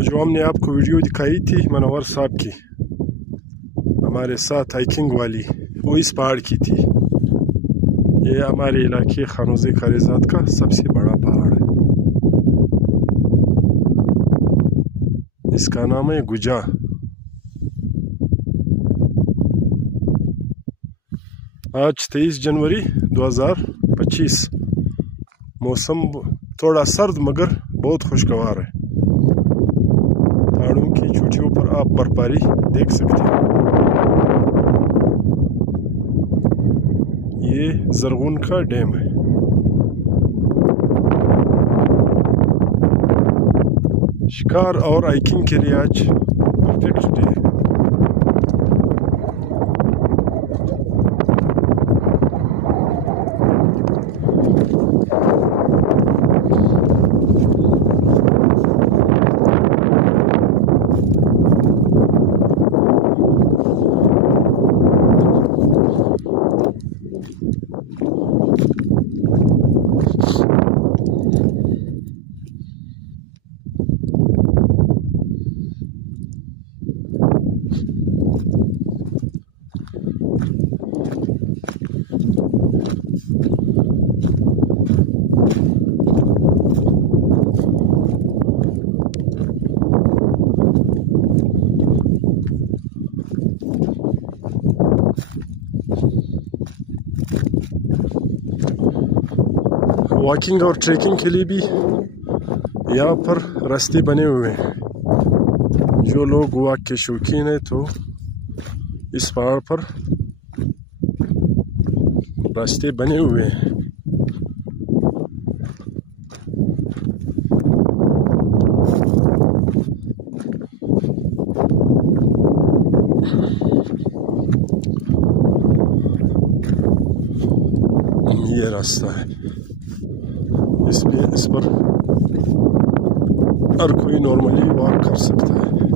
वो जो हमने आपको वीडियो दिखाई थी मनोवर साहब की हमारे साथ हाइकिंग वाली, वो इस पहाड़ की थी। ये हमारे इलाके खानोज़े खारेज़ात का सबसे बड़ा पहाड़ है। इसका नाम है गुजा। आज 23 जनवरी 2025। मौसम थोड़ा सर्द मगर बहुत खुशगवार है। पहाड़ों की चोटियों पर आप बर्फबारी देख सकते हैं। ये जरगुन का डैम है। शिकार और हाइकिंग के लिए आज परफेक्ट डे है। वॉकिंग और ट्रैकिंग के लिए भी यहाँ पर रास्ते बने हुए हैं। जो लोग वॉक के शौकीन हैं तो इस पहाड़ पर रास्ते बने हुए हैं। ये रास्ता है, इस पर हर कोई नॉर्मली वॉक कर सकता है।